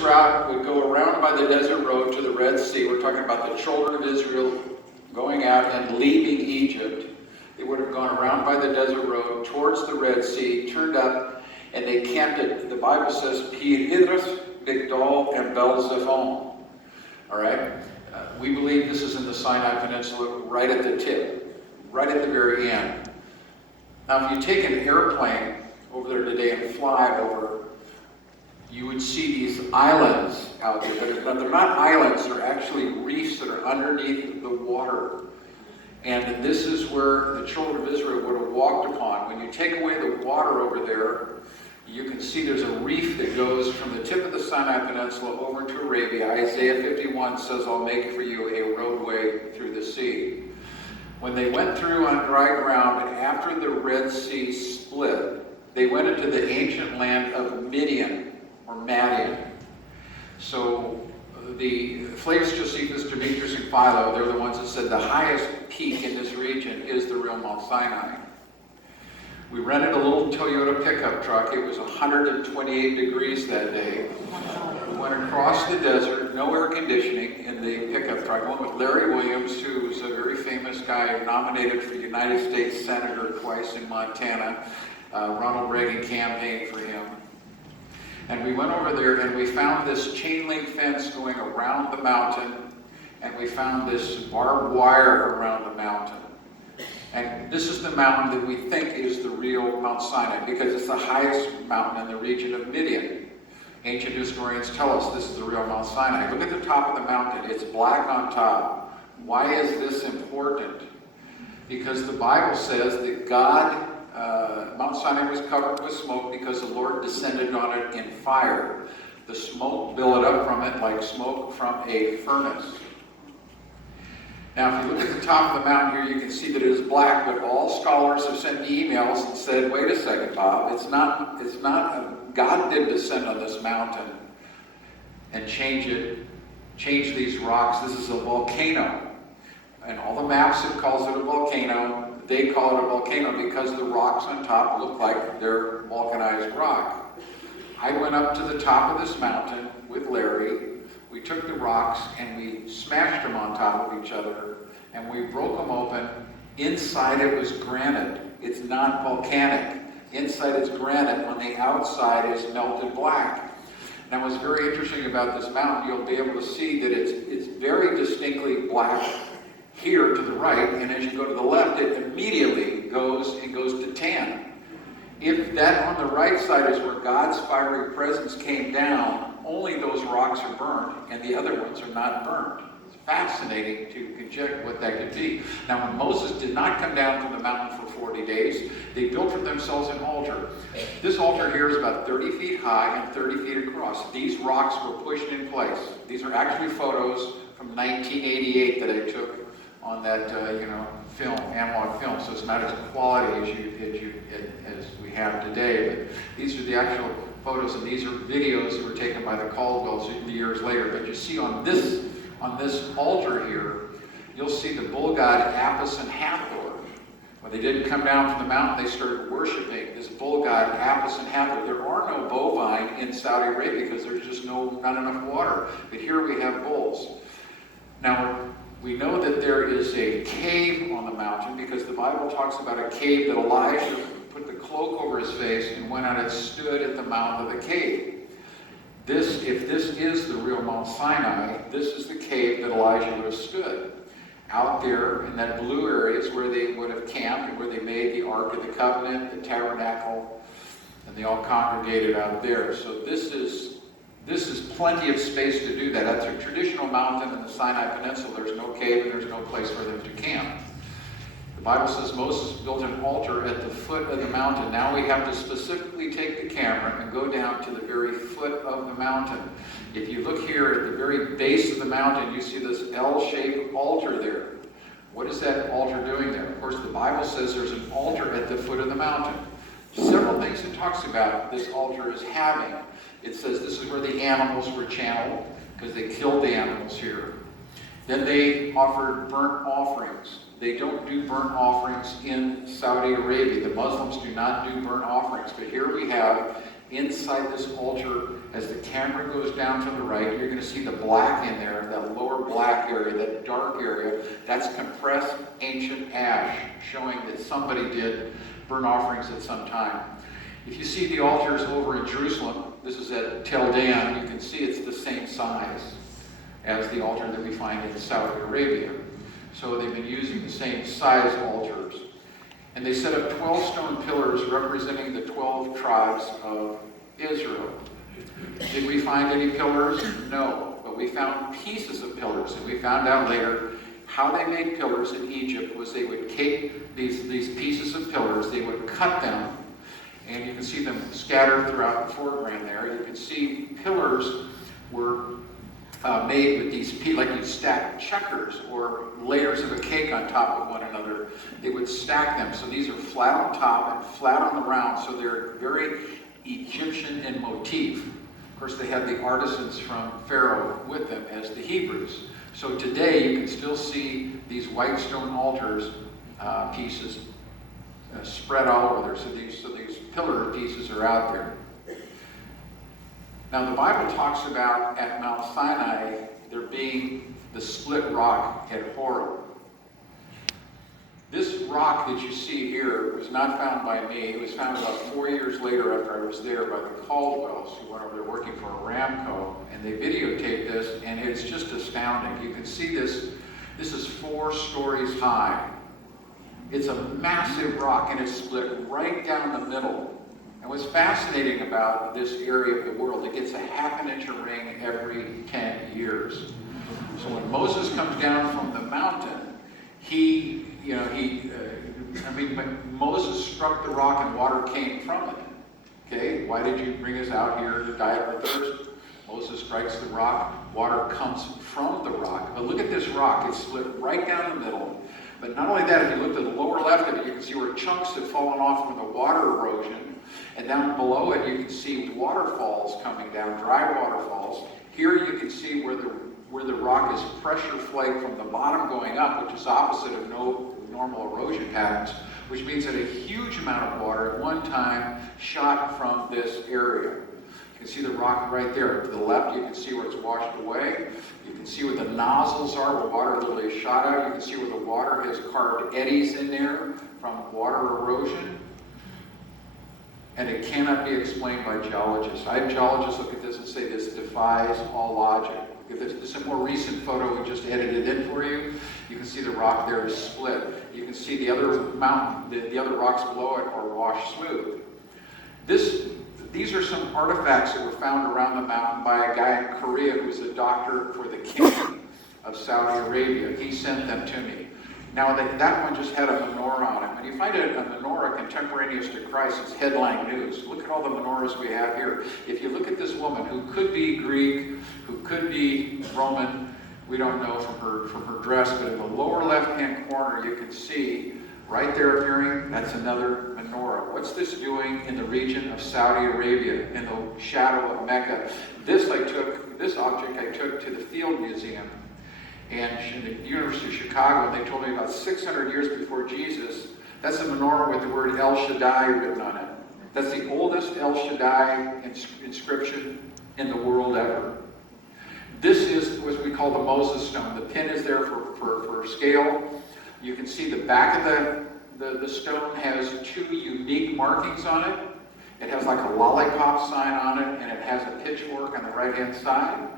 route would go around by the desert road to the Red Sea. We're talking about the children of Israel going out and leaving Egypt. They would have gone around by the desert road towards the Red Sea, turned up, and they camped at, the Bible says, Pi-Hidros, Migdol, and Bel-Zephon. All right? We believe this is in the Sinai Peninsula, right at the tip, right at the very end. Now, if you take an airplane over there today and fly over, you would see these islands out there. They're not islands, they're actually reefs that are underneath the water. And this is where the children of Israel would have walked upon. When you take away the water over there, you can see there's a reef that goes from the tip of the Sinai Peninsula over to Arabia. Isaiah 51 says, I'll make for you a roadway through the sea. When they went through on dry ground, and after the Red Sea split, they went into the ancient land of Midian, or Madian. So the Flavius Josephus, Demetrius, and Philo, they're the ones that said the highest peak in this region is the real Mount Sinai. We rented a little Toyota pickup truck. It was 128 degrees that day. We went across the desert, no air conditioning in the pickup truck. I went with Larry Williams, who's a very famous guy, nominated for United States Senator twice in Montana. Ronald Reagan campaigned for him. And we went over there and we found this chain link fence going around the mountain, and we found this barbed wire around the mountain. And this is the mountain that we think is the real Mount Sinai, because it's the highest mountain in the region of Midian. Ancient historians tell us this is the real Mount Sinai. Look at the top of the mountain. It's black on top. Why is this important? Because the Bible says that God, Mount Sinai was covered with smoke because the Lord descended on it in fire. The smoke billowed up from it like smoke from a furnace. Now, if you look at the top of the mountain here, you can see that it is black, but all scholars have sent me emails and said, wait a second, Bob, God did descend on this mountain and change these rocks. This is a volcano. And all the maps, it calls it a volcano. They call it a volcano because the rocks on top look like they're vulcanized rock. I went up to the top of this mountain with Larry. We took the rocks and we smashed them on top of each other, and we broke them open. Inside it was granite. It's not volcanic. Inside it's granite. On the outside is melted black. Now what's very interesting about this mountain, you'll be able to see that it's very distinctly black here to the right, and as you go to the left, it immediately goes to tan. If that on the right side is where God's fiery presence came down, only those rocks are burned, and the other ones are not burned. It's fascinating to conjecture what that could be. Now, when Moses did not come down from the mountain for 40 days, they built for themselves an altar. This altar here is about 30 feet high and 30 feet across. These rocks were pushed in place. These are actually photos from 1988 that I took on that, film, analog film. So it's not as quality as we have today. But these are the actual photos, and these are videos that were taken by the Caldwells years later. But you see on this altar here, you'll see the bull god Apis and Hathor. When they didn't come down from the mountain, they started worshiping this bull god Apis and Hathor. There are no bovine in Saudi Arabia because there's just not enough water. But here we have bulls. Now, we know that there is a cave on the mountain because the Bible talks about a cave that Elijah put the cloak over his face and went out and stood at the mouth of the cave. If this is the real Mount Sinai, this is the cave that Elijah would have stood. Out there in that blue area is where they would have camped and where they made the Ark of the Covenant, the tabernacle, and they all congregated out there. So this is plenty of space to do that. That's a traditional mountain in the Sinai Peninsula. There's no cave and there's no place for them to camp. The Bible says Moses built an altar at the foot of the mountain. Now we have to specifically take the camera and go down to the very foot of the mountain. If you look here at the very base of the mountain, you see this L-shaped altar there. What is that altar doing there? Of course, the Bible says there's an altar at the foot of the mountain. Several things it talks about this altar is having. It says this is where the animals were channeled, because they killed the animals here. Then they offered burnt offerings. They don't do burnt offerings in Saudi Arabia. The Muslims do not do burnt offerings. But here we have, inside this altar, as the camera goes down to the right, you're going to see the black in there, that lower black area, that dark area. That's compressed ancient ash, showing that somebody did burnt offerings at some time. If you see the altars over in Jerusalem, this is at Tel Dan, you can see it's the same size as the altar that we find in Saudi Arabia. So they've been using the same size altars. And they set up 12 stone pillars representing the 12 tribes of Israel. Did we find any pillars? No. But we found pieces of pillars. And we found out later how they made pillars in Egypt was they would take these pieces of pillars, they would cut them, and you can see them scattered throughout the foreground there. You can see pillars were made with these, like you'd stack checkers or layers of a cake on top of one another. They would stack them. So these are flat on top and flat on the round. So they're very Egyptian in motif. Of course, they had the artisans from Pharaoh with them as the Hebrews. So today you can still see these white stone altars pieces spread all over there. So these pillar pieces are out there. Now the Bible talks about at Mount Sinai there being the split rock at Horeb. This rock that you see here was not found by me. It was found about 4 years later after I was there by the Caldwells, who went over there working for Aramco, and they videotaped this, and it's just astounding. You can see this. This is 4 stories high. It's a massive rock, and it's split right down the middle. And what's fascinating about this area of the world, it gets a half-inch ring every 10 years. So when Moses comes down from the mountain, Moses struck the rock and water came from it. Okay, why did you bring us out here to die of thirst? Moses strikes the rock, water comes from the rock. But look at this rock, it's split right down the middle. But not only that, if you look to the lower left of it, you can see where chunks have fallen off from the water erosion. And down below it, you can see waterfalls coming down, dry waterfalls. Here you can see where the rock is pressure flake from the bottom going up, which is opposite of no normal erosion patterns, which means that a huge amount of water at one time shot from this area. You can see the rock right there. To the left, you can see where it's washed away. You can see where the nozzles are, where water literally is shot out. You can see where the water has carved eddies in there from water erosion. And it cannot be explained by geologists. I have geologists look at this and say this defies all logic. If this is a more recent photo we just edited in for you. You can see the rock there is split. You can see the other mountain, the other rocks below it are washed smooth. These are some artifacts that were found around the mountain by a guy in Korea who was a doctor for the king of Saudi Arabia. He sent them to me. Now that one just had a menorah on it. When you find a menorah contemporaneous to Christ, it's headline news. Look at all the menorahs we have here. If you look at this woman who could be Greek, who could be Roman, we don't know from her dress, but in the lower left-hand corner you can see right there appearing, that's another menorah. What's this doing in the region of Saudi Arabia, in the shadow of Mecca? This object I took to the Field Museum and in the University of Chicago, and they told me about 600 years before Jesus, that's a menorah with the word El Shaddai written on it. That's the oldest El Shaddai inscription in the world ever. This is what we call the Moses stone. The pin is there for scale. You can see the back of the stone has 2 unique markings on it. It has like a lollipop sign on it, and it has a pitchfork on the right-hand side.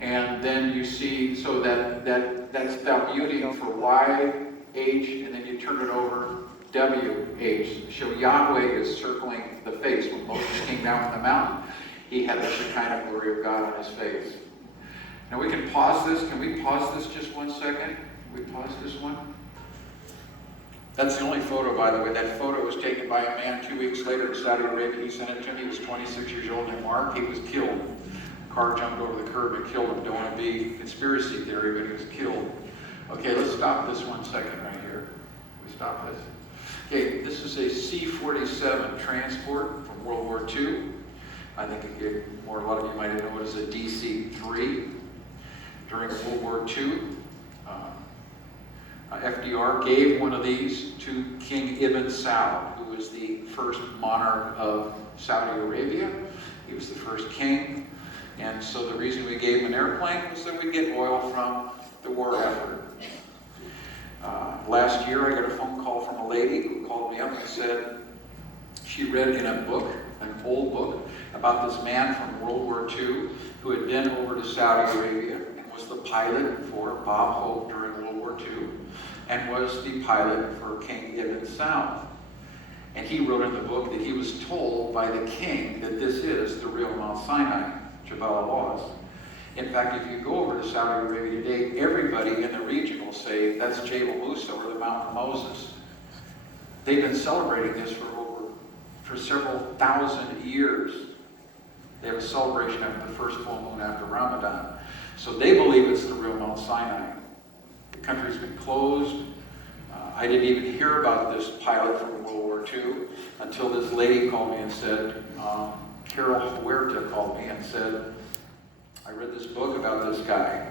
And then you see, so that's Talmudic for YH, and then you turn it over, WH. So Yahweh is circling the face. When Moses came down from the mountain, he had the Shekinah glory of God on his face. Now we can pause this. Can we pause this just 1 second? Can we pause this one? That's the only photo, by the way. That photo was taken by a man 2 weeks later in Saudi Arabia. He sent it to me. He was 26 years old named Mark. He was killed. Car jumped over the curb and killed him. Don't want to be conspiracy theory, but he was killed. Okay, let's stop this 1 second right here. We stop this. Okay, this is a C-47 transport from World War II. I think a lot of you might know it as a DC-3. During World War II, FDR gave one of these to King Ibn Saud, who was the first monarch of Saudi Arabia. He was first king. And so the reason we gave him an airplane was that we'd get oil from the war effort. Last year I got a phone call from a lady who called me up and said she read in a book, an old book, about this man from World War II who had been over to Saudi Arabia and was the pilot for Bob Hope during World War II and was the pilot for King Ibn Saud. And he wrote in the book that he was told by the king that this is the real Mount Sinai, Jabal al-Awaz. In fact, if you go over to Saudi Arabia today, everybody in the region will say that's Jabal Musa or the Mount of Moses. They've been celebrating this for several thousand years. They have a celebration after the first full moon after Ramadan. So they believe it's the real Mount Sinai. The country's been closed. I didn't even hear about this pilot from World War II until this lady called me and said, Carol Huerta called me and said, I read this book about this guy,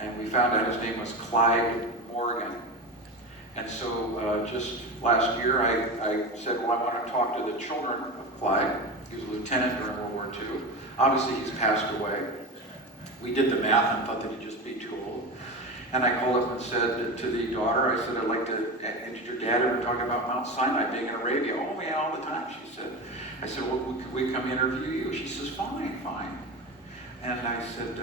and we found out his name was Clyde Morgan. And so just last year I said, well, I want to talk to the children of Clyde. He was a lieutenant during World War II. Obviously he's passed away. We did the math and thought that he'd just be too old. And I called up and said to the daughter, I said, I'd like to, and did your dad ever talk about Mount Sinai being in Arabia? Oh yeah, all the time, she said. I said, well, could we come interview you? She says, fine, fine. And I said,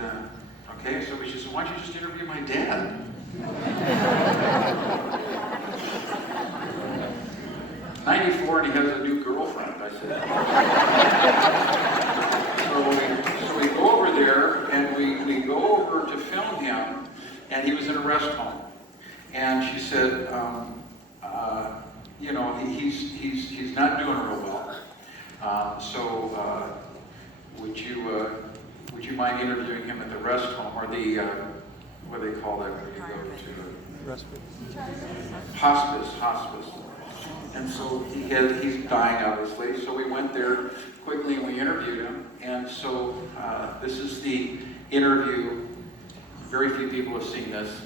okay. So she said, why don't you just interview my dad? 94 and he has a new girlfriend, I said. So we go over there and we go over to film him, and he was in a rest home. And she said, you know, he's not doing real well. Would you mind interviewing him at the rest home or the what do they call that when you go to hospice? And so he's dying, obviously. So we went there quickly and we interviewed him. And so this is the interview. Very few people have seen this,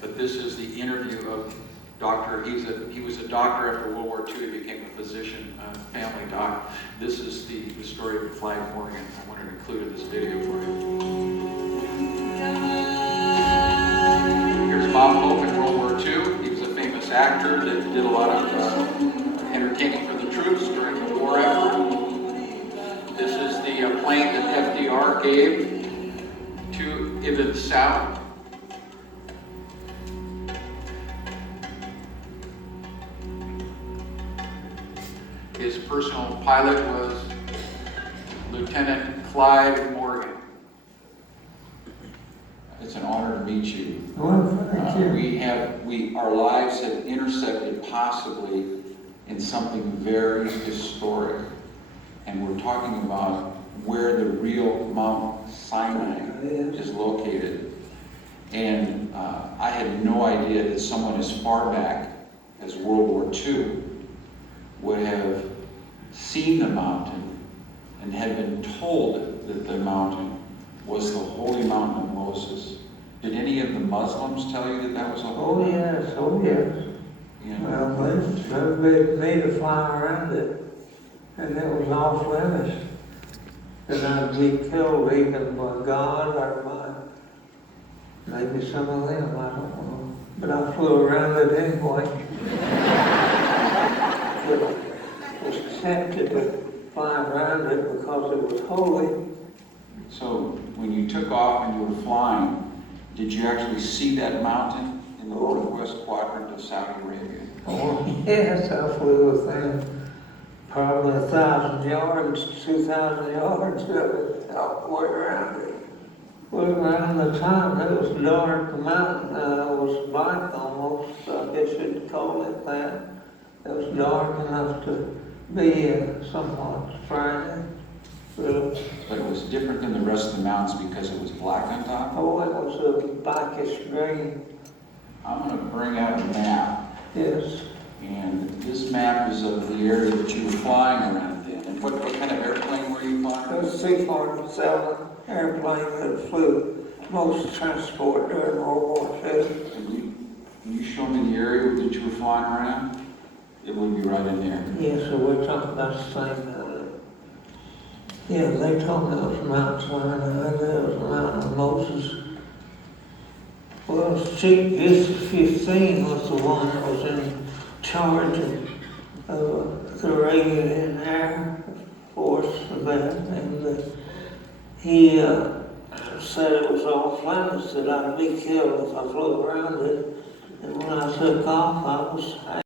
but this is the interview of Dr. He was a doctor after World War II. He became a physician, family doc. This is the story of Clyde Morgan. I wanted to include this video for you. Here's Bob Hope in World War II. He was a famous actor that did a lot of entertaining for the troops during the war effort. This is the plane that FDR gave to Ibn Saud. His personal pilot was Lieutenant Clyde Morgan. It's an honor to meet you. Well, thank you. Our lives have intersected possibly in something very historic. And we're talking about where the real Mount Sinai is located. And I had no idea that someone as far back as World War II would have seen the mountain and had been told that the mountain was the holy mountain of Moses. Did any of the Muslims tell you that that was a holy mountain? Oh yes. Yeah. Well, they made a fly around it, and it was off limits. That I'd be killed either by God or by maybe some of them, I don't know. But I flew around it anyway. But it was tempted to fly around it because it was holy. So when you took off and you were flying, did you actually see that mountain in the northwest quadrant of Saudi Arabia? Oh yes, I flew within probably 1,000 yards, 2,000 yards of it, halfway around it. Well, around the time it was dark, the mountain was black almost, I guess you'd call it that. It was dark enough to be somewhat frightening. Really. But it was different than the rest of the mountains because it was black on top? Oh, it was a blackish green. I'm going to bring out a map. Yes. And this map is of the area that you were flying around in. And what kind of airplane were you flying? It was a C-47 airplane that flew most transport during World War II. Can you show me the area that you were flying around? It would be right in there. Yes, so we're talking about the same Yeah, they told me it was Mount Sinai, it was the Mountain of Moses. Well, C-15 was the one that was in charge of the Reagan Air Force of that, and he said it was off limits that I'd be killed if I flew around it. And when I took off, I was